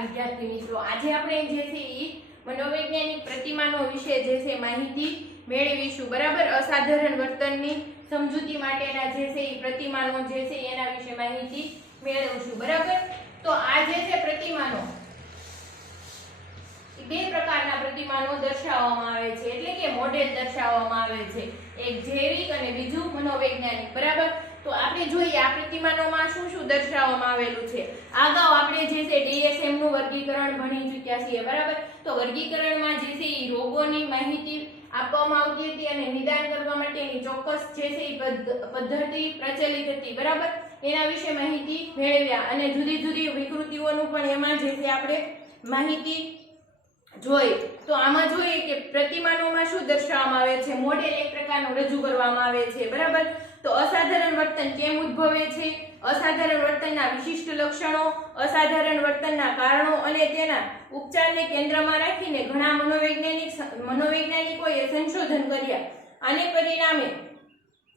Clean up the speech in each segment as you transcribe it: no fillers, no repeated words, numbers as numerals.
વિદ્યાર્થી મિત્રો, આજે આપણે જે છે એ મનોવૈજ્ઞાનિક પ્રતિમાનો વિશે જે છે માહિતી મેળવીશું। બરાબર, અસાધારણ વર્તનની સમજૂતી માટેના જે છે એ પ્રતિમાનો જે છે એના વિશે માહિતી મેળવશું। બરાબર, તો આ જે છે પ્રતિમાનો બે પ્રકારના પ્રતિમાનો દર્શાવવામાં આવે છે, એટલે કે મોડેલ દર્શાવવામાં આવે છે, એક જૈવિક અને બીજું મનોવૈજ્ઞાનિક। બરાબર, તો આપણે જોઈએ આ પ્રતિમાનોમાં શું શું દર્શાવવામાં આવેલું છે। અગાઉ આપણે જે છે DSM નું વર્ગીકરણ ભણી ચૂક્યા છીએ। બરાબર, તો વર્ગીકરણમાં જે છે એ રોગોની માહિતી આપવામાં આવતી હતી અને નિદાન કરવા માટેની ચોક્કસ જે છે એ પદ્ધતિ પ્રચલિત હતી। બરાબર, એના વિશે માહિતી મેળવ્યા અને જુદી જુદી વિકૃતિઓનું પણ એમાં જે છે આપણે માહિતી જોઈ। તો આમાં જોઈએ કે પ્રતિમાનોમાં શું દર્શાવવામાં આવે છે, મોડેલ એક પ્રકારનું રજૂ કરવામાં આવે છે। બરાબર, તો અસાધારણ વર્તન કેમ ઉદ્ભવે છે, અસાધારણ વર્તનના વિશિષ્ટ લક્ષણો, અસાધારણ વર્તનના કારણો અને તેના ઉપચારને કેન્દ્રમાં રાખીને ઘણા મનોવૈજ્ઞાનિકોએ સંશોધન કર્યા। આને પરિણામે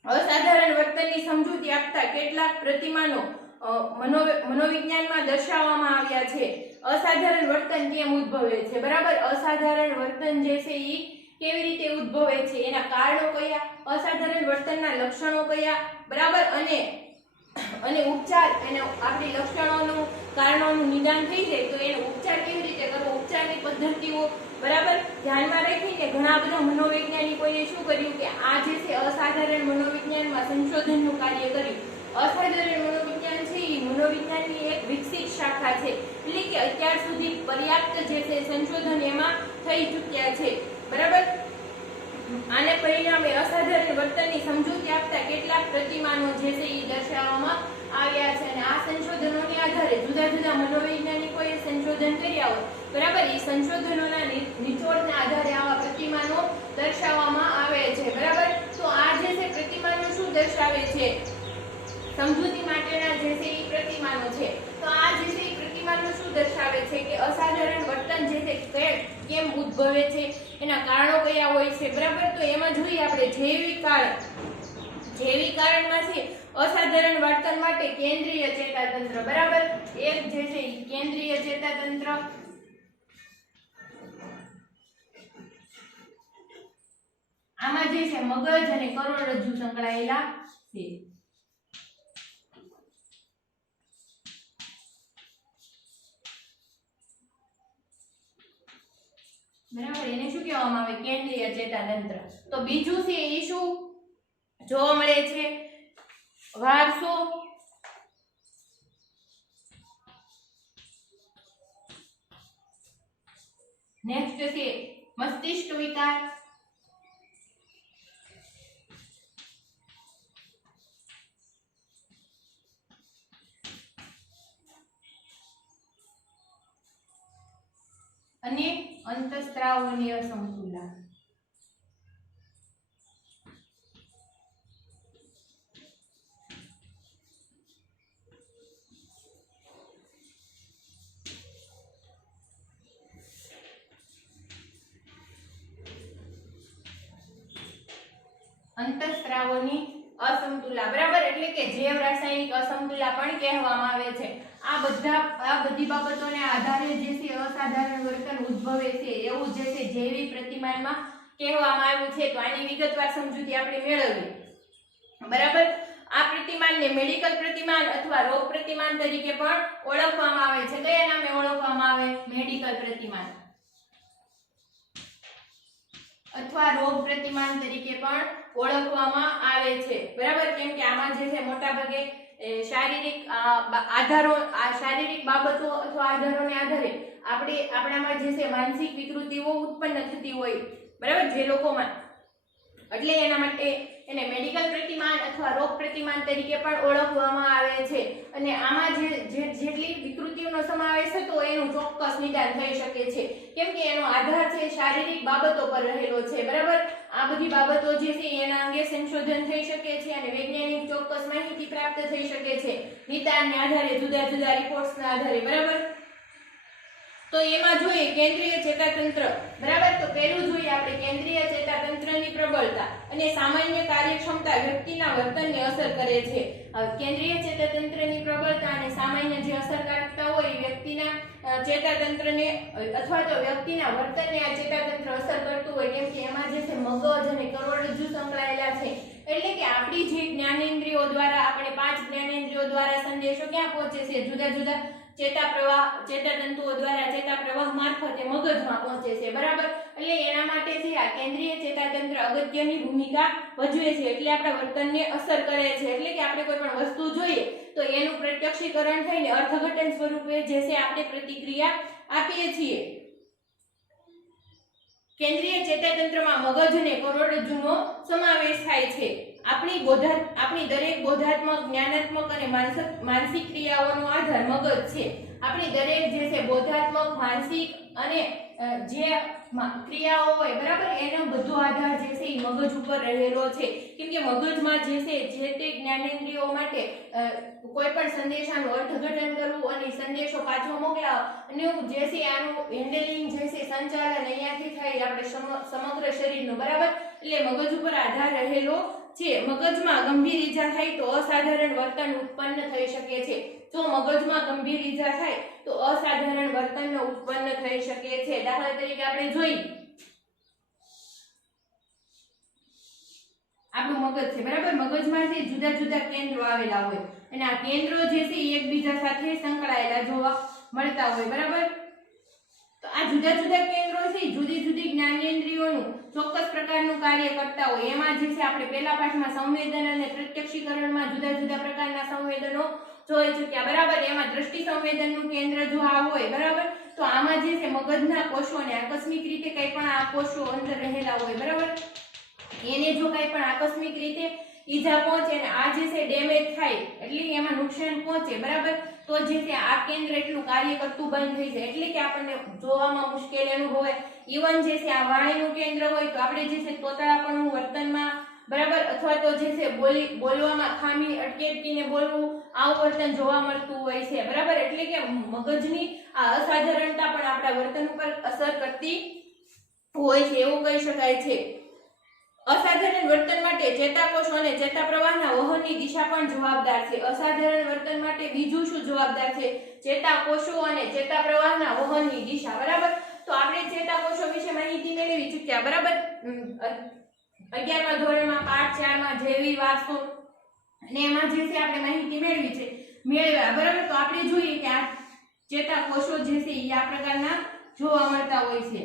અસાધારણ વર્તનની સમજૂતી આપતા કેટલાક પ્રતિમાનો મનોવિજ્ઞાનમાં દર્શાવવામાં આવ્યા છે। અસાધારણ વર્તન કેમ ઉદ્ભવે છે, બરાબર, અસાધારણ વર્તન જે છે એ કેવી રીતે ઉદ્ભવે છે, એના કારણો કયા, અસાધારણ વર્તનના લક્ષણો કયા, બરાબર, અને ઉપચાર, એને આપણી લક્ષણોનું કારણોનું નિદાન થઈ જાય તો એનો ઉપચાર કેવી રીતે કરવો, ઉપચારની પદ્ધતિઓ, બરાબર, ધ્યાનમાં રાખીને ઘણા બધા મનોવૈજ્ઞાનિકોએ શું કર્યું કે આ જે છે અસાધારણ મનોવિજ્ઞાનમાં સંશોધનનું કાર્ય કર્યું। અસાધારણ મનોવિજ્ઞાન છે એ મનોવિજ્ઞાનની એક વિકસિત શાખા છે, એટલે કે અત્યાર સુધી પર્યાપ્ત જે છે સંશોધન એમાં થઈ ચૂક્યા છે। બરાબર, આને પરિણામે અસાધારણ વર્તનની સમજૂતી આપતા કેટલાક પ્રતિમાનો જે છે એ દર્શાવવામાં આવ્યા છે અને આ સંશોધનોને આધારે જુદા જુદા મનોવૈજ્ઞાનિકોએ સંશોધન કર્યા હોય, બરાબર, એ સંશોધનોના નિચોડના આધારે આવા પ્રતિમાનો દર્શાવવામાં આવે છે। બરાબર, તો આ જે છે પ્રતિમાનો શું દર્શાવે છે, સમજૂતી માટેના જે છે એ પ્રતિમાનો છે। તો આ જે છે એ પ્રતિમાનો શું દર્શાવે છે કે અસાધારણ વર્તન જે છે કેમ ઉદ્ભવે છે, એના કારણો કયા હોય છે। બરાબર, તો એમાં જોઈએ આપણે જૈવિક કારણમાં છે અસાધારણ વર્તન માટે કેન્દ્રીય ચેતાતંત્ર, બરાબર, એક જે છે કેન્દ્રીય ચેતાતંત્ર, આમાં જે છે મગજ અને કરોડરજ્જુ સંકળાયેલા છે। બરાબર, એને શું કહેવામાં આવે, કેન્દ્રીય ચેતાતંત્ર। તો બીજું છે એ શું જોવા મળે છે, વારસો, નેક્સ્ટ છે મસ્તિષ્ક વિકાર, અને અંતઃસ્ત્રાવોની અસમતુલા। અંતઃસ્ત્રાવોની અસમતુલા, બરાબર, એટલે કે જૈવ રાસાયણિક અસમતુલા પણ કહેવામાં આવે છે। આ બધી બાબતોને આધારે જે છે અસાધારણ વર્તન ઉદ્ભવે છે એવું જે છે જૈવિક પ્રતિમાનમાં કહેવામાં આવ્યું છે। તો આની વિગતવાર સમજૂતી આપણે મેળવીએ। બરાબર, આ પ્રતિમાનને મેડિકલ પ્રતિમાન અથવા રોગ પ્રતિમાન તરીકે પણ ઓળખવામાં આવે છે। કયા નામે ઓળખવામાં આવે, મેડિકલ પ્રતિમાન અથવા રોગ પ્રતિમાન તરીકે પણ ઓળખવામાં આવે છે। બરાબર, કેમ કે આમાં જે છે મોટા ભાગે શારીરિક બાબતો અથવા આધારોને આધારે આપણામાં જે છે માનસિક વિકૃતિઓ ઉત્પન્ન થતી હોય, બરાબર, જે લોકોમાં, એટલે એના માટે એને મેડિકલ પ્રતિમાન અથવા રોગ પ્રતિમાન તરીકે પણ ઓળખવામાં આવે છે અને આમાં જેટલી વિકૃતિઓનો સમાવેશ થતો હોય એનું ચોક્કસ નિદાન થઈ શકે છે, કેમ કે એનો આધાર છે શારીરિક બાબતો પર રહેલો છે। બરાબર, આ બધી બાબતો જે છે એના અંગે સંશોધન થઈ શકે છે અને વૈજ્ઞાનિક ચોક્કસ માહિતી પ્રાપ્ત થઈ શકે છે નિદાનને આધારે, જુદા જુદા રિપોર્ટ્સના આધારે। બરાબર, તો એમાં જોઈએ કેન્દ્રીય ચેતાતંત્ર, બરાબર. તો પહેલું જોઈએ આપણે કેન્દ્રીય ચેતાતંત્રની પ્રબળતા અને સામાન્ય કાર્યક્ષમતા વ્યક્તિના વર્તનને અસર કરે છે. કેન્દ્રીય ચેતાતંત્રની પ્રબળતા અને સામાન્ય જે અસરકારકતા હોય વ્યક્તિના ચેતાતંત્રને અથવા તો વ્યક્તિના વર્તનને આ ચેતાતંત્ર અસર કરતું હોય, કેમ કે એમાં જે છે મગજ અને કરોડરજ્જુ સંકળાયેલા છે. એટલે કે આપણી જે જ્ઞાનેન્દ્રિયો દ્વારા, આપણે 5 જ્ઞાનેન્દ્રિયો દ્વારા સંદેશો ક્યાં પહોંચે છે? જુદા જુદા ચેતાતંતુઓ દ્વારા ચેતાપ્રવાહ મારફતે મગજમાં પહોંચે છે, બરાબર. એટલે એના માટે છે આ કેન્દ્રીય ચેતાતંત્ર અગત્યની ભૂમિકા ભજવે છે, એટલે આપણા વર્તનને અસર કરે છે. એટલે કે આપણે કોઈ પણ વસ્તુ જોઈએ તો એનું પ્રત્યક્ષીકરણ થઈને અર્થઘટન સ્વરૂપે જે છે આપણે પ્રતિક્રિયા આપીએ છીએ. કેન્દ્રીય ચેતાતંત્રમાં મગજ અને કરોડરજ્જુનો સમાવેશ થાય છે. આપણી દરેક બોધાત્મક, જ્ઞાનાત્મક અને માનસિક ક્રિયાઓનો આધાર મગજ છે. આપણી દરેક જે છે બોધાત્મક, માનસિક અને જે ક્રિયાઓ હોય, બરાબર, એનો બધો આધાર જે છે એ મગજ ઉપર રહેલો છે. કેમ કે મગજમાં જે છે જે તે જ્ઞાનેન્દ્રિયો માટે કોઈ પણ સંદેશાનું અર્થઘટન કરવું અને સંદેશો પાછો મોકલાવો અને જે છે આનું હેન્ડલિંગ જે છે સંચાલન અહીંયાથી થાય આપણે સમગ્ર શરીરનું, બરાબર. એટલે મગજ ઉપર આધાર રહેલો છે. મગજમાં ગંભીર ઈજા થાય તો અસાધારણ વર્તન ઉત્પન્ન થઈ શકે છે. જો મગજમાં ગંભીર ઈજા થાય તો અસાધારણ વર્તન ઉત્પન્ન થઈ શકે છે. દાખલા તરીકે આપણે જોઈ આપણું મગજ છે, બરાબર. મગજમાંથી જુદા જુદા કેન્દ્રો આવેલા હોય અને આ કેન્દ્રો જે છે એકબીજા સાથે સંકળાયેલા જોવા મળતા હોય, બરાબર. તો આ જુદા જુદા કેન્દ્રો છે જુદી જુદી જ્ઞાનેન્દ્રિયોનું ચોક્કસ પ્રકારનું કાર્ય કરતા હોય. એમાં જે છે આપણે પહેલા પાઠમાં સંવેદન અને પ્રત્યક્ષીકરણમાં જુદા જુદા પ્રકારના સંવેદનો જોઈ ચૂક્યા, બરાબર. એમાં દ્રષ્ટિ સંવેદનનું કેન્દ્ર જો આ હોય, બરાબર, તો આમાં જે છે મગજના કોષોને આકસ્મિક રીતે કંઈ પણ આ કોષો અંદર રહેલા હોય, બરાબર, એને જો કંઈ પણ આકસ્મિક રીતે ઈજા પહોંચે અને આ જે છે ડેમેજ થાય એટલે એમાં નુકસાન પહોંચે, બરાબર, તો જે છે આ કેન્દ્ર એટલું કાર્ય કરતું બંધ થઈ જાય. એટલે કે આપણને જોવામાં મુશ્કેલી અનુભવાય. ઈવન જે છે આ વાણીનું કેન્દ્ર હોય તો આપણે જે છે તોતળાપણું વર્તનમાં, બરાબર, અથવા તો જે છે બોલવામાં ખામી, અટકીને બોલવું, આવું વર્તન જોવા મળતું હોય છે, બરાબર. એટલે કે મગજની આ અસાધારણતા પણ આપણા વર્તન ઉપર અસર કરતી હોય છે, એવું કહી શકાય છે. અસાધારણ વર્તન માટે ચેતાકોષો અને ચેતાપ્રવાહના વહનની દિશા પણ જવાબદાર છે. અસાધારણ વર્તન માટે બીજું શું જવાબદાર છે? ચેતાકોષો અને ચેતાપ્રવાહના વહનની દિશા, બરાબર. તો આપણે ચેતાકોષો વિશે માહિતી મેળવી ચૂક્યા, બરાબર. 11મા ધોરણમાં પાઠ 4માં જૈવિક વારસો અને એમાં જે છે આપણે માહિતી મેળવ્યા, બરાબર. તો આપણે જોઈએ કે આ ચેતાકોષો જે છે એ આ પ્રકારના જોવા મળતા હોય છે.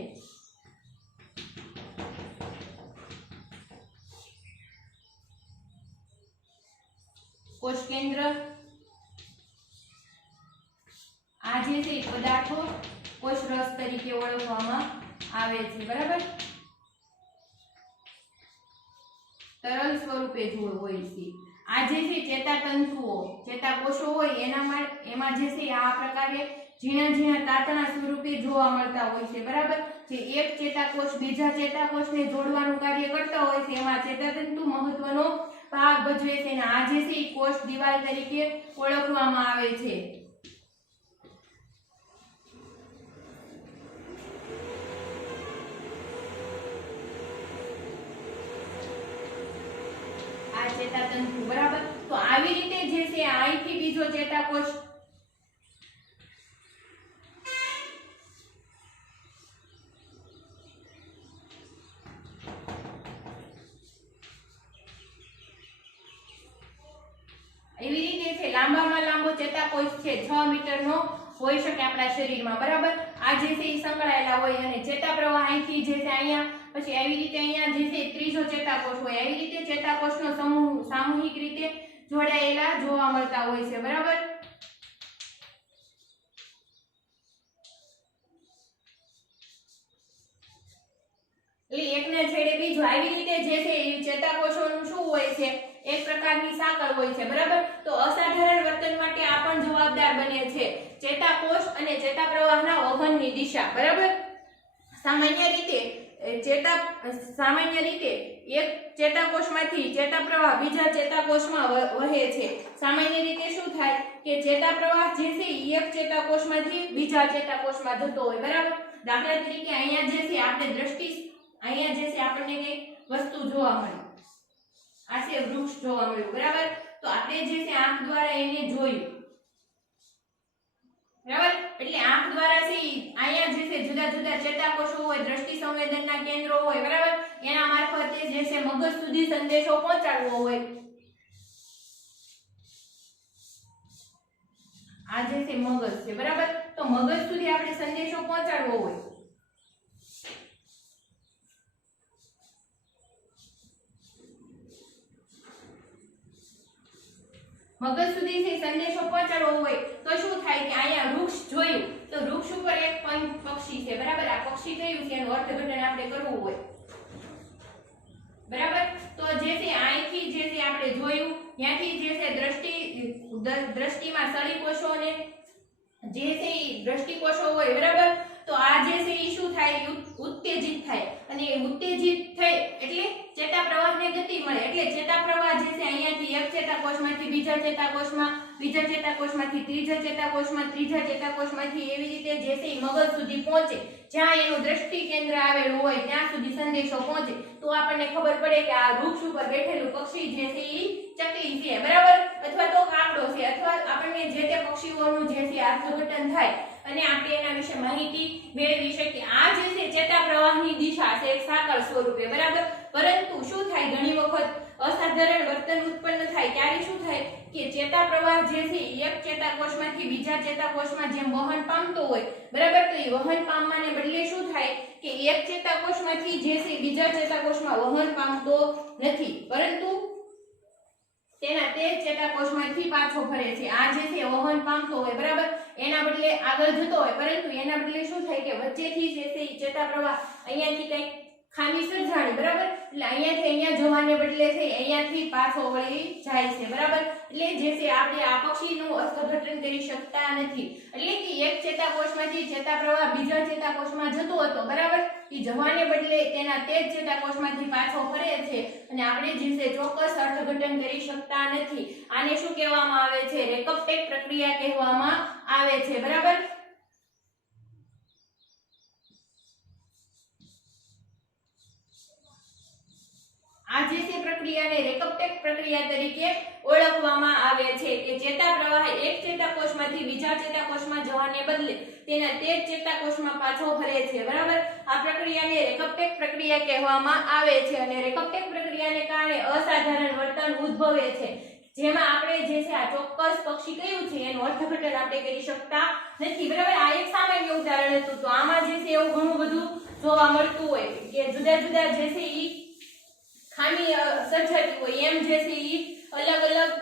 કોષ કેન્દ્ર, આ જે છે પદાર્થો કોષ રસ તરીકે ઓળખવામાં આવે છે, બરાબર. તરલ સ્વરૂપે જો હોય છે. આ જે છે ચેતાતંતુઓ, ચેતાકોષો હોય એમાં જે છે આ પ્રકારે ઝીણા ઝીણા તાતણા સ્વરૂપે જોવા મળતા હોય છે, બરાબર. જે એક ચેતાકોષ બીજા ચેતાકોષને જોડવાનું કાર્ય કરતા હોય છે એમાં ચેતાતંતુ મહત્વનો ભાગ ભજવે છે અને આ જે છે કોષ દિવાલ તરીકે ઓળખવામાં આવે છે. આ ચેતાતંતુ, બરાબર. તો આવી રીતે જે છે અહીંથી બીજો ચેતાકોષ એવી રીતે છે લાંબામાં લાંબો ચેતાકોષ છે 6 મીટરનો હોઈ શકે આપણા શરીરમાં, બરાબર. આ જે છે એ સંકળાયેલા હોય અને ચેતાપ્રવાહ અહીંથી જે છે અહીંયા, પછી આવી રીતે અહીંયા જે છે ત્રીજો ચેતાકોષ હોય. આવી રીતે ચેતાકોષનો સમૂહ સામૂહિક રીતે જોડાયેલા જોવા મળતા હોય છે, બરાબર. એટલે એકના છેડે બીજો આવી રીતે જે છે એ ચેતાકોષોનું શું હોય છે? એક પ્રકારની સાંકળ હોય છે, બરાબર. તો અસાધારણ વર્તન માટે આ પણ જવાબદાર બને છે ચેતાકોષ અને ચેતાપ્રવાહના વહનની દિશા, બરાબર. સામાન્ય રીતે સામાન્ય રીતે એક ચેતાકોષમાંથી ચેતાપ્રવાહ બીજા ચેતાકોષમાં વહે છે. સામાન્ય રીતે શું થાય કે ચેતાપ્રવાહ જે છે એક ચેતાકોષમાંથી બીજા ચેતાકોષમાં જતો હોય, બરાબર. દાખલા તરીકે અહીંયા જે છે આપણે દ્રષ્ટિ, અહીંયા જે છે આપણને કઈ વસ્તુ જોવા મળી, આ છે વૃક્ષ જોવા મળ્યું, બરાબર. તો આપણે જે છે આંખ દ્વારા એને જોયું, બરાબર. એટલે આંખ દ્વારા છે અહીંયા જે છે જુદા જુદા ચેતાકોષો હોય, દ્રષ્ટિ સંવેદનના કેન્દ્રો હોય, બરાબર. એના મારફતે જે છે મગજ સુધી સંદેશો પહોંચાડવો હોય. આ જે છે મગજ છે, બરાબર. તો મગજ સુધી આપણે સંદેશો પહોંચાડવો હોય. મગજ સુધી થી સંદેશો પહોંચાડવો હોય તો શું થાય કે અહીંયા વૃક્ષ જોયું તો વૃક્ષ ઉપર એક પક્ષી છે, બરાબર. આ પક્ષી કયું છે એનું અર્થઘટન આપણે કરવું હોય, બરાબર. તો જે છે અહીંથી જે છે આપણે જોયું, ત્યાંથી જે છે દ્રષ્ટિમાં સળીકોષોને જે છે દ્રષ્ટિકોષો હોય, બરાબર. તો આ જે છે એ શું થાય, ઉત્તેજિત થાય, અને ઉત્તેજિત થઈ એટલે ચેતાપ્રવાહને ગતિ મળે. એટલે ચેતાપ્રવાહ જે છે અહીંયાથી એક ચેતાકોષમાંથી બીજા ચેતાકોષમાં, બીજા ચેતાકોષમાંથી ત્રીજા ચેતાકોષમાં, ત્રીજા ચેતાકોષમાંથી એવી રીતે જે છે મગજ સુધી પહોંચે. જ્યાં એનું દ્રષ્ટિ કેન્દ્ર આવેલું હોય ત્યાં સુધી સંદેશો પહોંચે. તો આપણને ખબર પડે કે આ વૃક્ષ ઉપર બેઠેલું પક્ષી જે છે એ ચકલી છે, બરાબર, અથવા તો કાગડો છે, અથવા આપણને જે તે પક્ષીઓનું જે છે અર્થઘટન થાય અને આપણે એના વિશે માહિતી મેળવી શકીએ. આ જે છે ચેતાપ્રવાહની દિશા છે એક સાકળ સ્વરૂપે, બરાબર. પરંતુ શું થાય, ઘણી વખત અસાધારણ વર્તન ઉત્પન્ન થાય. ત્યારે શું થાય કે ચેતાપ્રવાહ જે છે એક ચેતાકોષમાંથી બીજા ચેતાકોષમાં જેમ વહન પામતો હોય, બરાબર. તો એ વહન પામવાને બદલે શું થાય કે એક ચેતાકોષમાંથી જે છે બીજા ચેતાકોષમાં વહન પામતો નથી, પરંતુ તેના તે ચેતાકોષમાંથી પાછો ફરે છે. આ જે છે વહન પામતો હોય, બરાબર, એના બદલે આગળ જતો હોય, પરંતુ એના બદલે શું થાય કે વચ્ચેથી જે છે ચેતાપ્રવાહ અહીંયાથી કંઈક ખામી સર્જાણી, બરાબર. એટલે અહીંયાથી અહીંયા જવાને બદલે થઈ અહીંયાથી પાછો વળી જાય છે, બરાબર. એટલે જે છે આપણે આ પક્ષીનું અર્થઘટન કરી શકતા નથી. એટલે કે એક ચેતાકોષમાંથી ચેતાપ્રવાહ બીજા ચેતાકોષમાં જતો હતો, બરાબર. એ જવાને બદલે તેના તે જ ચેતાકોષમાંથી પાછો ફરે છે અને આપણે જે છે ચોક્કસ અર્થઘટન કરી શકતા નથી. આને શું કહેવામાં આવે છે, રેકપ્ટેક પ્રક્રિયા કહેવામાં આવે છે, બરાબર. આ જે છે પ્રક્રિયાને રેકપ્ટેક પ્રક્રિયા તરીકે ઓળખવામાં આવે છે કે ચેતાપ્રવાહ એક ચેતાકોષમાંથી બીજા ચેતાકોષમાં જવાને બદલે તેના તે જ ચેતાકોષમાં પાછો ફરે છે, બરાબર. આ પ્રક્રિયાને રેકપ્ટેક પ્રક્રિયા કહેવામાં આવે છે અને રેકપ્ટેક પ્રક્રિયાને કારણે અસાધારણ વર્તન ઉદ્ભવે છે, જેમાં આપણે જે છે આ ચોક્કસ પક્ષી કયું છે એનું અર્થઘટન આપણે કરી શકતા નથી, બરાબર. આ એક સામાન્ય ઉદાહરણ હતું. તો આમાં જે છે એવું ઘણું બધું જોવા મળતું હોય કે જુદા જુદા જે છે ઈ ખામી સર્જાતી હોય, એમ જે છે ઈ અલગ અલગ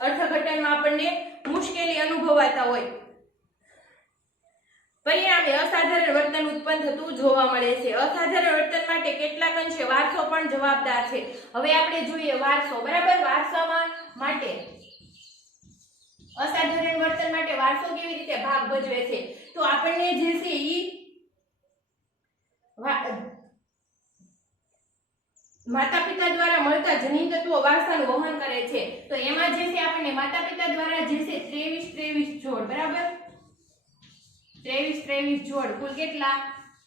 અર્થઘટનમાં આપણને મુશ્કેલી અનુભવાતા હોય. પરિણામે અસાધારણ વર્તન ઉત્પન્ન થતું જોવા મળે છે. અસાધારણ વર્તન માટે કેટલાક અંશે વારસો પણ જવાબદાર છે. હવે આપણે જોઈએ વારસો, બરાબર. વારસામાં માટે અસાધારણ વર્તન માટે વારસો કેવી રીતે ભાગ ભજવે છે, તો આપણને જે છે ઈ માતા પિતા દ્વારા મળતા જનીન તત્વો વારસાનું વહન કરે છે. તો એમાં જે છે આપણને માતા પિતા દ્વારા જે છે 23 જોડ, બરાબર, 23 જોડ, કુલ કેટલા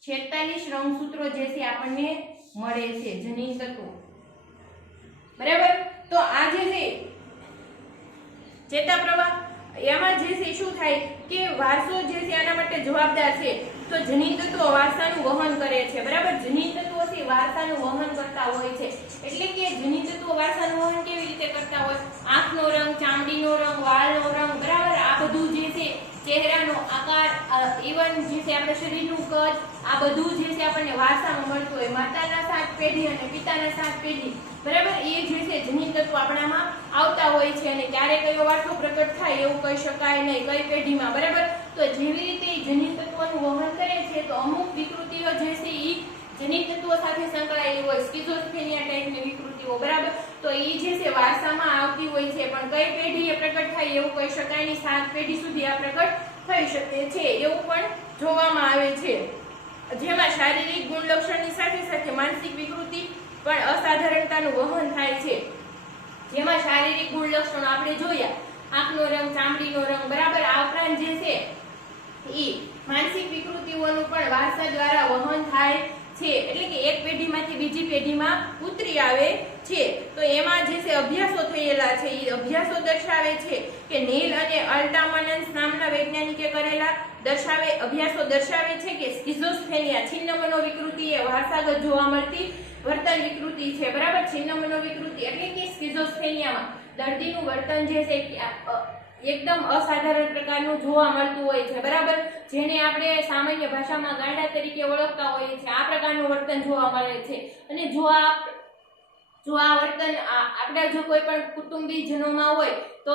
46 રંગસૂત્રો જે છે આપણને મળે છે જનીન તત્વો, બરાબર. તો આ જે છે ચેતાપ્રવાહ એમાં જે છે શું થાય કે વારસો જે છે આના માટે જવાબદાર છે. તો જનીન તત્વો વારસાનું વહન કરે છે, બરાબર. જનીન તત્વો છે વારસાનું વહન કરતા હોય છે. એટલે કે જનીન તત્વો વારસાનું વહન કેવી રીતે કરતા હોય, આંખનો રંગ, ચામડીનો રંગ, વાળનો રંગ, બરાબર. આ બધું જે છે ચહેરાનો આકાર, ઇવન જે છે આપણા શરીરનું કદ, આ બધું જે છે આપણને વારસામાં મળતું હોય. માતાના 7 પેઢી અને પિતાના 7 પેઢી, બરાબર, એ જે છે જનીન તત્વો આપણામાં આવતા હોય છે અને ક્યારે કયો વારસો પ્રગટ થાય એવું કહી શકાય નહીં, કઈ પેઢીમાં, બરાબર. તો જેવી રીતે જનીન તત્વોનું વહન કરે છે તો અમુક વિકૃતિઓ જે છે ઈ જનીન તત્વો સાથે સંકળાયેલી હોય, સ્કિઝોફ્રેનિયા ટાઈપની વિકૃતિઓ, બરાબર. તો ઈ જે છે વારસામાં આવતી હોય છે, પણ કઈ પેઢીએ પ્રગટ થાય એવું કહી શકાય નહીં. 7 પેઢી સુધી આ પ્રગટ થઈ શકે છે એવું પણ જોવામાં આવે છે. જેમાં શારીરિક ગુણ લક્ષણની સાથે સાથે માનસિક વિકૃતિ પણ અસાધારણતાનું વહન થાય છે. જેમાં શારીરિક ગુણ લક્ષણો આપણે જોયા, આંખનો રંગ, ચામડીનો રંગ, બરાબર. આ ઉપરાંત જે છે ઈ માનસિક વિકૃતિઓનું પણ વારસા દ્વારા વહન થાય છે, એટલે કે એક પેઢીમાંથી બીજી પેઢીમાં ઉતરી આવે છે. તો એમાં જે છે અભ્યાસો થયેલા છે, એ અભ્યાસો દર્શાવે છે કે નીલ અને અલ્ટામનન્સ નામના વૈજ્ઞાનિકે કરેલા અભ્યાસો દર્શાવે છે કે સ્કિઝોફ્રેનિયા છિન્ન મનોવિકૃતિ એ વારસાગત જોવા મળતી વર્તન વિકૃતિ છે, બરાબર. છિન્ન મનોવિકૃતિ એટલે કે સ્કિઝોફ્રેનિયામાં દર્દીનું વર્તન જે છે એકદમ અસાધારણ પ્રકારનું જોવા મળતું હોય છે, બરાબર. જેને આપણે સામાન્ય ભાષામાં ગાંડા તરીકે ઓળખતા હોઈએ છીએ, આ પ્રકારનું વર્તન જોવા મળે છે. અને જો આ વર્તન આપણા જો કોઈ પણ કુટુંબીજનોમાં હોય તો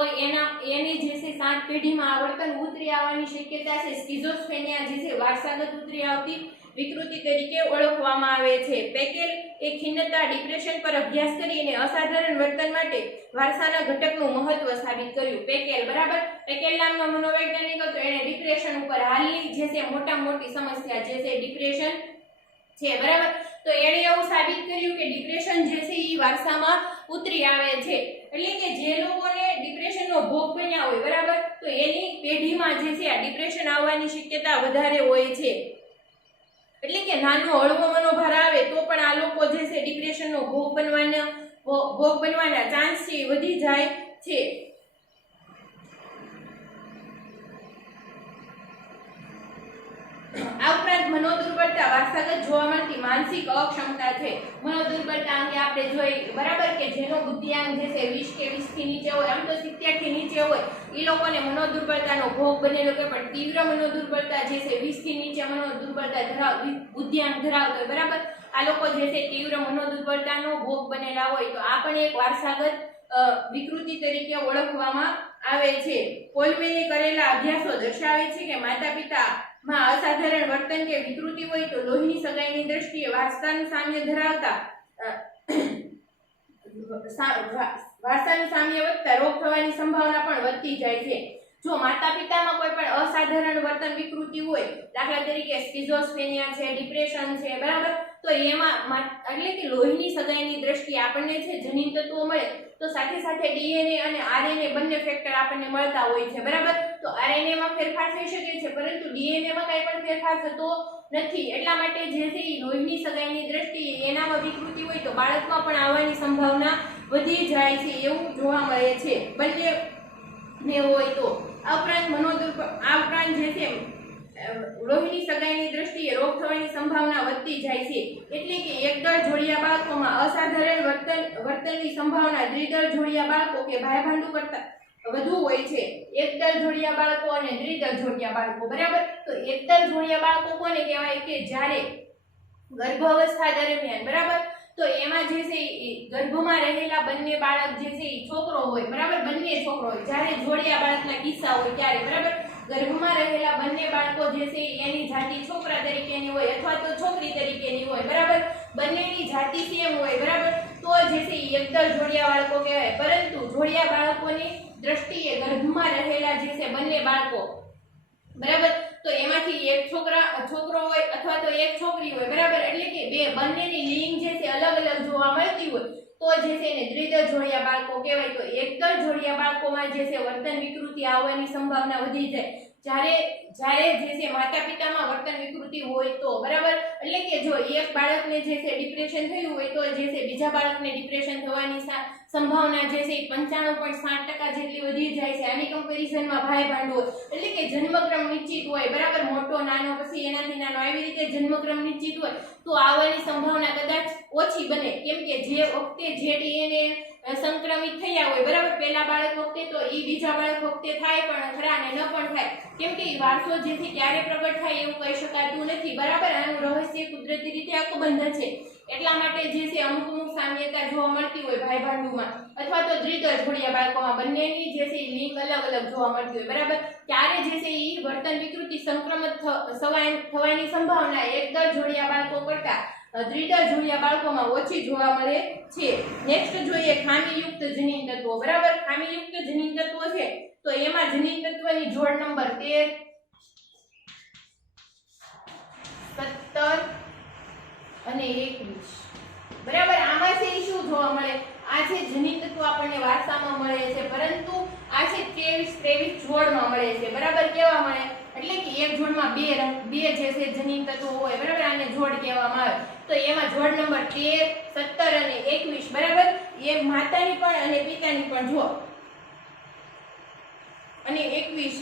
એની જે છે 7 પેઢીમાં આ વર્તન ઉતરી આવવાની શક્યતા છે. સ્કિઝોફ્રેનિયા જે છે વારસાગત ઉતરી આવતી વિકૃતિ તરીકે ઓળખવામાં આવે છે. પેકેલ એ ખિન્નતા ડિપ્રેશન પર અભ્યાસ કરીને અસાધારણ વર્તન માટે વારસાના ઘટકનું મહત્વ સાબિત કર્યું. પેકેલ, બરાબર. પેકેલ નામનો મનોવૈજ્ઞાનિક હતો, એને ડિપ્રેશન ઉપર હાલની જે છે મોટામાં મોટી સમસ્યા જે છે ડિપ્રેશન છે, બરાબર. તો એણે એવું સાબિત કર્યું કે ડિપ્રેશન જે છે એ વારસામાં ઉતરી આવે છે, એટલે કે જે લોકોને ડિપ્રેશનનો ભોગ બન્યા હોય, બરાબર, તો એની પેઢીમાં જે છે આ ડિપ્રેશન આવવાની શક્યતા વધારે હોય છે. એટલે કે નાનો હળવો મનોભાર આવે તો પણ આ લોકો જે છે ડિપ્રેશનનો ભોગ બનવાના ચાન્સ છે વધી જાય છે. આ ઉપરાંત મનોદુર્બળતા વારસાગત જોવા મળતી માનસિક અક્ષમતા છે. મનોદુર્બળતા અંગે આપણે જોઈ, બરાબર, કે જેનો બુદ્ધિઆંક જે છે 20 કે 20 થી નીચે હોય, આમ તો 70 થી નીચે હોય, એ લોકોને મનોદુર્બળતાનો ભોગ બનેલો કે પણ તીવ્ર મનોદુર્બળતા જે છે 20 થી નીચે મનોદુર્બળતા બુદ્ધિઆંક ધરાવતો હોય, બરાબર. આ લોકો જે છે તીવ્ર મનોદુર્બળતાનો ભોગ બનેલા હોય, તો આ પણ એક વારસાગત વિકૃતિ તરીકે ઓળખવામાં આવે છે. કોલમેને કરેલા અભ્યાસો દર્શાવે છે કે માતા પિતા માં અસાધારણ વર્તન કે વિકૃતિ હોય તો લોહીની સગાઈની દ્રષ્ટિએ વારસાનું સામ્ય ધરાવતા વારસાનું સામ્ય વધતા રોગ થવાની સંભાવના પણ વધતી જાય છે. જો માતા પિતામાં કોઈ પણ અસાધારણ વર્તન વિકૃતિ હોય, દાખલા તરીકે સ્કિઝોફ્રેનિયા છે, ડિપ્રેશન છે, બરાબર, તો એમાં એટલે કે લોહીની સગાઈની દ્રષ્ટિએ આપણને છે જનીન તત્વો મળે તો સાથે સાથે ડીએનએ અને આરએનએ બંને ફેક્ટર આપણને મળતા હોય છે, બરાબર. તો આરએનએ માં ફેરફાર થઈ શકે છે પરંતુ ડીએનએ માં કંઈ પણ ફેરફાર થતો નથી. એટલા માટે જે છે લોહીની સગાઈની દ્રષ્ટિએ એનામાં વિકૃતિ હોય તો બાળકમાં પણ આવવાની સંભાવના વધી જાય છે એવું જોવા મળે છે, બંને હોય તો. આ ઉપરાંત જે છે લોહીની સગાઈની દ્રષ્ટિએ રોગ થવાની સંભાવના વધતી જાય છે. એટલે કે એકદળ જોડિયા બાળકોમાં અસાધારણ વર્તનની સંભાવના દ્વિદળ જોડિયા બાળકો કે ભાઈ ભાંડુ કરતા વધુ હોય છે. એકદળ જોડિયા બાળકો અને દ્વિદળ જોડિયા બાળકો, બરાબર. તો એકદળ જોડિયા બાળકો કોને કહેવાય કે જ્યારે ગર્ભાવસ્થા દરમિયાન, બરાબર, તો એમાં જે છે ગર્ભમાં રહેલા બંને બાળક જે છે છોકરો હોય, બરાબર, બંને છોકરો હોય. જ્યારે જોડિયા બાળકના કિસ્સા હોય ત્યારે, બરાબર, ગર્ભમાં રહેલા બંને બાળકો જે છે એની જાતિ છોકરા તરીકેની હોય અથવા તો છોકરી તરીકેની હોય, બરાબર, બંનેની જાતિ સેમ હોય, બરાબર, તો જે છે એકદળ જોડિયા બાળકો કહેવાય. પરંતુ જોડિયા બાળકોની દ્રષ્ટિએ ગર્ભમાં રહેલા જે છે બંને બાળકો, બરાબર, તો એમાંથી એક છોકરો હોય અથવા તો એક છોકરી હોય, બરાબર, એટલે કે બંનેની લિંગ જે છે અલગ અલગ જોવા મળતી હોય તો જે છે એને દ્વિદળ જોડિયા બાળકો કહેવાય. તો એકદળ જોડિયા બાળકોમાં જે છે વર્તન વિકૃતિ આવવાની સંભાવના વધી જાય જ્યારે જે છે માતા પિતામાં વર્તન વિકૃતિ હોય તો, બરાબર, એટલે કે જો એક બાળકને જે છે ડિપ્રેશન થયું હોય તો જે છે બીજા બાળકને ડિપ્રેશન થવાની સંભાવના જે છે 95.7% જેટલી વધી જાય છે. આની કમ્પેરિઝનમાં ભાઈ ભાંડુ હોય એટલે કે જન્મક્રમ નિશ્ચિત હોય, બરાબર, મોટો નાનો પછી એનાથી નાનો, આવી રીતે જન્મક્રમ નિશ્ચિત હોય તો આવવાની સંભાવના કદાચ ઓછી બને, કેમ કે જે વખતે જે ડીએનએ સંક્રમિત થયા હોય, બરાબર, પહેલા બાળક વખતે તો એ બીજા બાળક વખતે થાય પણ ખરા ને ન પણ થાય, કેમ કે વારસો જેથી ક્યારે પ્રગટ થાય એવું કહી શકાતું નથી, બરાબર. આનું રહસ્ય કુદરતી રીતે અકબંધ છે. એટલા માટે જે છે અમુક સામ્યતા જોવા મળતી હોય ભાઈ ભાંડુમાં અથવા તો દ્વિદળ જોડિયા બાળકોમાં બંનેની જે છે લિંગ અલગ અલગ જોવા મળતી હોય, બરાબર. ત્યારે જે છે એ વર્તન વિકૃતિ સંક્રમિત થવાની સંભાવના એકદળ જોડિયા બાળકો કરતા દ્વિદળ જોડિયા બાળકોમાં ઓછી જોવા મળે છે. નેક્સ્ટ જોઈએ ખામીયુક્ત જનીન તત્વો, બરાબર. ખામીયુક્ત જનીન તત્વો છે તો એમાં જનીન તત્વની જોડ નંબર 13, 17 અને 21 બરાબર. આમાં છે ઈ શું જોવા મળે? આ છે જનિત તત્વ આપણને વારસામાં મળે છે, પરંતુ આ છે 23 23 જોડમાં મળે છે. બરાબર. કેવા મળે? એટલે કે એક જોડમાં બે જે છે જનિત તત્વો હોય. બરાબર. આને જોડ કહેવામાં આવે. તો એમાં જોડ નંબર 13 17 અને 21 બરાબર. એ માતાની પણ અને પિતાની પણ જો અને 21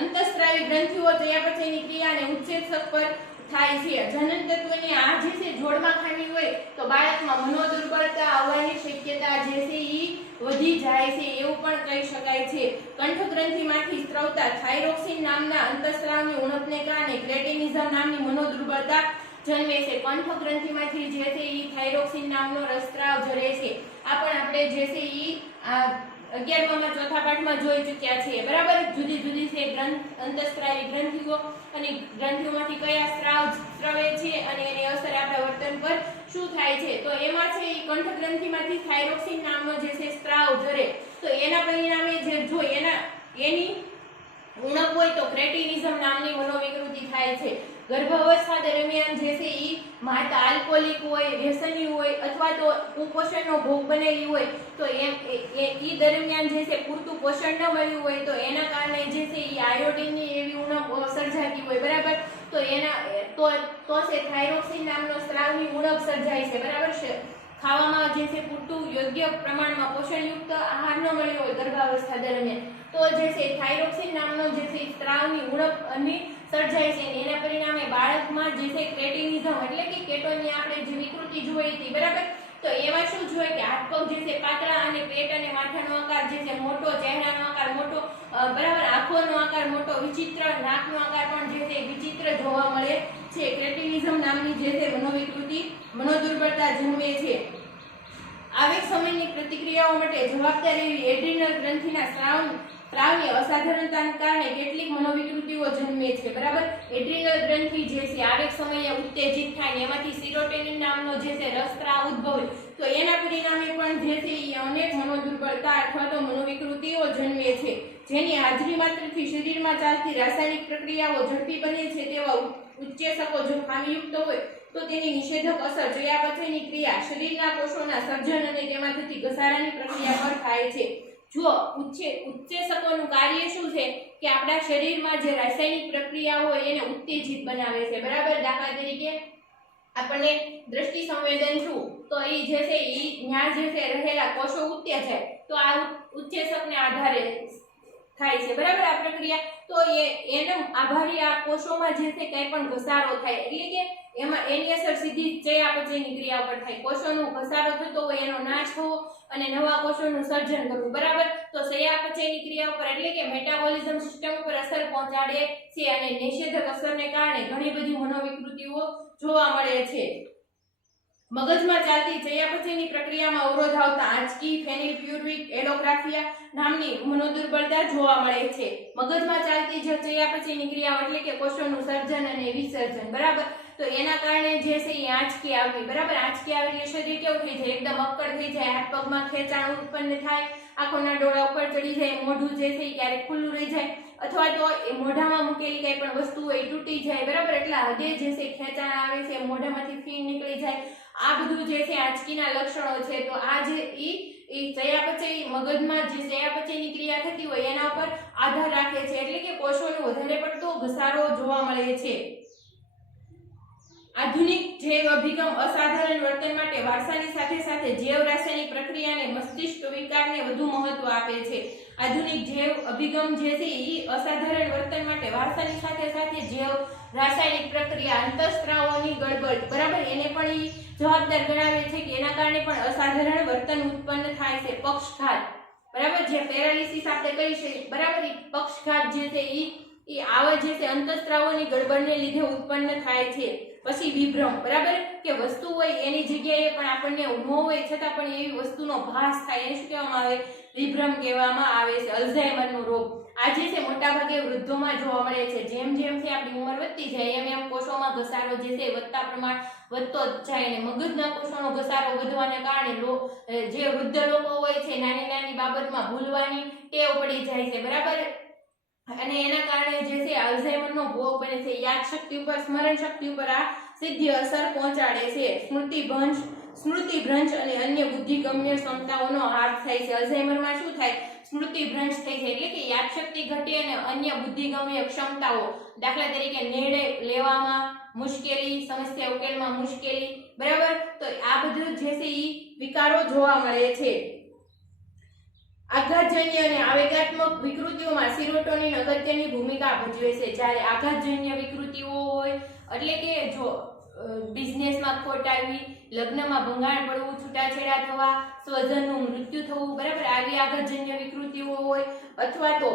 અંતઃસ્ત્રાવી ગ્રંથિઓ ચયાપચયની ક્રિયા અને ઉત્સેચક પર થાય છે. જનન તત્વની આ જે છે જોડમાં ખામી હોય તો બાળકમાં મનોદુર્બળતા આવવાની શક્યતા જે છે ઈ વધી જાય છે એવું પણ કહી શકાય છે. કંઠ ગ્રંથિમાંથી સ્ત્રવતા થાઇરોક્સિન નામના અંતઃસ્ત્રાવની ઉણપને કારણે ક્રેટિનિઝમ નામની મનોદુર્બળતા જન્મે છે. કંઠ ગ્રંથિમાંથી જે છે ઈ થાઇરોક્સિન નામનો રસસ્ત્રાવ ઝરે છે. આ પણ આપણે જે છે ઈ 11માં ચોથા પાઠમાં જોઈ ચૂક્યા છીએ. બરાબર. જુદી જુદી છે અંતઃસ્ત્રાવી ગ્રંથિઓ અને ગ્રંથિઓમાંથી કયા સ્ત્રાવ સ્ત્રવે છે અને એની અસર આપણા વર્તન પર શું થાય છે. તો એમાં છે ઈ કંઠ ગ્રંથિમાંથી થાઇરોક્સિન નામનો જે છે સ્ત્રાવ ઝરે તો એના પરિણામે જે જો એની ઉણપ હોય તો ક્રેટિનિઝમ નામની મનોવિકૃતિ થાય છે. ગર્ભાવસ્થા દરમિયાન જે છે ઈ માતા આલ્કોહોલિક હોય, વ્યસની હોય અથવા તો કુપોષણનો ભોગ બનેલી હોય તો ઈ દરમિયાન જે છે પૂરતું પોષણ ન મળ્યું હોય તો એના કારણે જે છે ઈ આયોડિનની એવી ઉણપ સર્જાતી હોય. બરાબર. તો છે થાઇરોક્સિન નામનો સ્ત્રાવની ઉણપ સર્જાય છે. બરાબર છે. ખાવામાં જે છે પૂરતું યોગ્ય પ્રમાણમાં પોષણયુક્ત આહાર ન મળ્યો હોય ગર્ભાવસ્થા દરમિયાન તો જે છે થાઇરોક્સિન નામનો જે છે સ્ત્રાવની ઉણપ અને સર્જાય છે. એના પરિણામે બાળકમાં જે છે ક્રેટિનિઝમ એટલે કે કેટોનની આપણે જે વિકૃતિ જોઈ હતી. બરાબર. તો એમાં શું જોઈએ કે હાથ પગ જે છે પાતળા અને પેટ અને માથાનો આકાર જે છે મોટો, ચહેરાનો આકાર મોટો, બરાબર, આંખોનો આકાર મોટો, વિચિત્ર, નાકનો આકાર પણ જે છે વિચિત્ર જોવા મળે છે. ક્રેટિનિઝમ નામની જે છે મનોવિકૃતિ મનોદુર્બળતા જન્મે છે. આવેગ સમયની પ્રતિક્રિયાઓ માટે જવાબદાર એવી એડ્રિનલ ગ્રંથિના સ્ત્રાવની અસાધારણતાને કારણે કેટલીક મનોવિકૃતિઓ જન્મે છે. બરાબર. એડ્રિનલ ગ્રંથિ જે છે આવેગ સમયે ઉત્તેજિત થાય ને એમાંથી સિરોટેનિન નામનો જે છે રસસ્ત્રાવ ઉદ્ભવે તો એના પરિણામે પણ જે છે એ અનેક મનોદુર્બળતા અથવા તો મનોવિકૃતિઓ જન્મે છે. જેની હાજરી માત્રથી શરીરમાં ચાલતી રાસાયણિક પ્રક્રિયાઓ ઝડપી બને છે તેવા ઉત્સેચકો જો ખામીયુક્ત હોય તો તેની નિષેધક અસર ચયાપચયની ક્રિયા, શરીરના કોષોના સર્જન અને તેમાં થતી ઘસારાની પ્રક્રિયા પર થાય છે. જો ઉત્સેચકોનું કાર્ય શું છે કે આપણા શરીરમાં જે રાસાયણિક પ્રક્રિયા હોય એને ઉત્તેજિત બનાવે છે. બરાબર. દાખલા તરીકે આપણને દ્રષ્ટિ સંવેદન થયું તો એ જે છે ઈ ન્યા જે છે રહેલા કોષો ઉત્તેજાય તો આ ઉત્સેચકને આધારે થાય છે. બરાબર. આ પ્રક્રિયા તો એનો આભારી આ કોષોમાં જે છે કંઈ પણ ઘસારો થાય એટલે કે એમાં એની અસર સીધી ચયાપચયની ક્રિયા પર થાય. કોષોનો ઘસારો થતો હોય એનો નાશ થવો અને નવા કોષોનું સર્જન કરવું. બરાબર. તો ચયાપચયની ક્રિયા ઉપર એટલે કે મેટાબોલિઝમ સિસ્ટમ ઉપર અસર પહોંચાડે છે અને નિષેધક અસરને કારણે ઘણી બધી મનોવિકૃતિઓ જોવા મળે છે. મગજમાં ચાલતી ચયાપચયની પ્રક્રિયામાં અવરોધ આવતા આંચકી, ફેનિલપ્યુરિક એડોગ્રાફિયા નામની મનોદુર્બળતા જોવા મળે છે. મગજમાં ચાલતી જે ચયાપચયની ક્રિયાઓ એટલે કે કોષોનું સર્જન અને વિસર્જન. બરાબર. તો એના કારણે જે છે એ આંચકી આવવી. બરાબર. આંચકી આવે એટલે શરીર કેવું થઈ જાય? એકદમ અક્કડ થઈ જાય, હાથ પગમાં ખેંચાણ ઉત્પન્ન થાય, આંખોના ડોળા ઉપર ચડી જાય, મોઢું જે છે એ ક્યારેક ખુલ્લું રહી જાય અથવા તો એ મોઢામાં મૂકેલી કઈ પણ વસ્તુ હોય તૂટી જાય. બરાબર. એટલે હૃદય જે છે ખેંચાણ આવે છે, મોઢામાંથી ફીણ નીકળી જાય. આ બધું જે છે આંચકીના લક્ષણો છે. તો આ જે ચયાપચય મગજમાં જે ચયાપચયની ક્રિયા થતી હોય એના ઉપર આધાર રાખે છે એટલે કે કોષોનો વધારે પડતો ઘસારો જોવા મળે છે. આધુનિક જૈવ અભિગમ અસાધારણ વર્તન માટે વારસાની સાથે સાથે જૈવ રાસાયણિક પ્રક્રિયાને મસ્તિષ્ક વિકારને વધુ મહત્વ આપે છે. આધુનિક જૈવ અભિગમ જે છે એ અસાધારણ વર્તન માટે વારસાની સાથે સાથે જૈવ રાસાયણિક પ્રક્રિયા અંતઃસ્ત્રાવોની ગડબડ. બરાબર. એને પણ એ જવાબદાર ગણાવે છે કે એના કારણે પણ અસાધારણ વર્તન ઉત્પન્ન થાય છે. પક્ષઘાત. બરાબર. જે પેરાલિસિસ આપણે કહી છે. બરાબર. એ પક્ષઘાત જે છે એ આવા જે છે અંતઃસ્ત્રાવોની ગડબડને લીધે ઉત્પન્ન થાય છે. પછી વિભ્રમ. બરાબર. કે વસ્તુ હોય એની જગ્યાએ પણ આપણને ન હોય છતાં પણ એવી વસ્તુનો ભાસ થાય એને શું કહેવામાં આવે? વિભ્રમ કહેવામાં આવે છે. અલ્ઝાઇમરનો રોગ આ જે છે મોટા ભાગે વૃદ્ધોમાં જોવા મળે છે. જેમ જેમથી આપણી ઉંમર વધતી જાય એમ એમ કોષોમાં ઘસારો જે છે વધતા પ્રમાણ વધતો જ જાય અને મગજના કોષોનો ઘસારો વધવાને કારણે જે વૃદ્ધ લોકો હોય છે નાની નાની બાબતમાં ભૂલવાની ટેવ પડી જાય છે. બરાબર. અને એના કારણે જે છે અલ્ઝાઇમરનો ભોગ બને છે, યાદશક્તિ ઉપર, સ્મરણ શક્તિ ઉપર આ સીધી અસર પહોંચાડે છે, સ્મૃતિભ્રંશ અને અન્ય બુદ્ધિગમ્ય ક્ષમતાઓનો હાર થાય છે. અલ્ઝાઇમરમાં શું થાય? સ્મૃતિભ્રંશ થાય છે, એટલે કે યાદશક્તિ ઘટે અને અન્ય બુદ્ધિગમ્ય ક્ષમતાઓ, દાખલા તરીકે નિર્ણય લેવામાં મુશ્કેલી, સમસ્યા ઉકેલમાં મુશ્કેલી, બરાબર, તો આ બધું જે છે ઈ વિકારો જોવા મળે છે. આઘાતજન્ય અને આવેગાત્મક વિકૃતિઓમાં સિરોટોનિન અગત્યની ભૂમિકા ભજવે છે. જ્યારે આઘાતજન્ય વિકૃતિઓ હોય એટલે કે જો બિઝનેસમાં ખોટ આવી, લગ્નમાં ભંગાણ પડવું, છૂટાછેડા થવા, સ્વજનનું મૃત્યુ થવું, બરાબર, આવી આઘાતજન્ય વિકૃતિઓ હોય, અથવા તો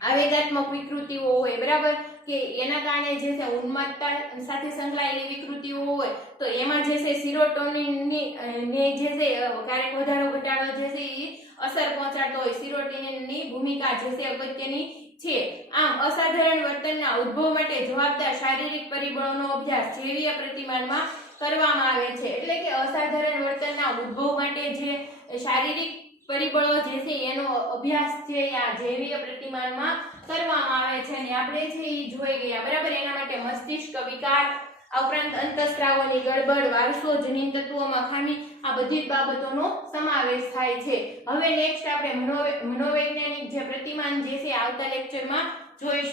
આવેગાત્મક વિકૃતિઓ હોય, બરાબર, કે એના કારણે જે છે ઉન્માદતા સાથે સંકળાયેલી વિકૃતિઓ હોય, તો એમાં જે છે સિરોટોનિનની ને જે છે કાર્યક વધારો ઘટાડો જે છે એ અસર પહોંચાડતો હોય. સિરોટોનિનની ભૂમિકા જે છે અગત્યની છે. આમ અસાધારણ વર્તનના ઉદ્ભવ માટે જવાબદાર શારીરિક પરિબળોનો અભ્યાસ જૈવીય પ્રતિમાનમાં કરવામાં આવે છે. એટલે કે અસાધારણ વર્તનના ઉદ્ભવ માટે જે શારીરિક પરિબળો જે છે એનો અભ્યાસ છે આ જૈવીય પ્રતિમાનમાં કરવામાં આવે છે, અને આપણે છે એ જોઈ ગયા, બરાબર. એના માટે મસ્તિષ્ક વિકાર, આ ઉપરાંત અંતઃસ્ત્રાવોની ગડબડ, વારસો, જનીન તત્વોમાં ખામી, આ બધી જ બાબતોનો સમાવેશ થાય છે. હવે નેક્સ્ટ આપણે મનોવૈજ્ઞાનિક જે પ્રતિમાન જે છે આવતા લેક્ચરમાં જોઈશું.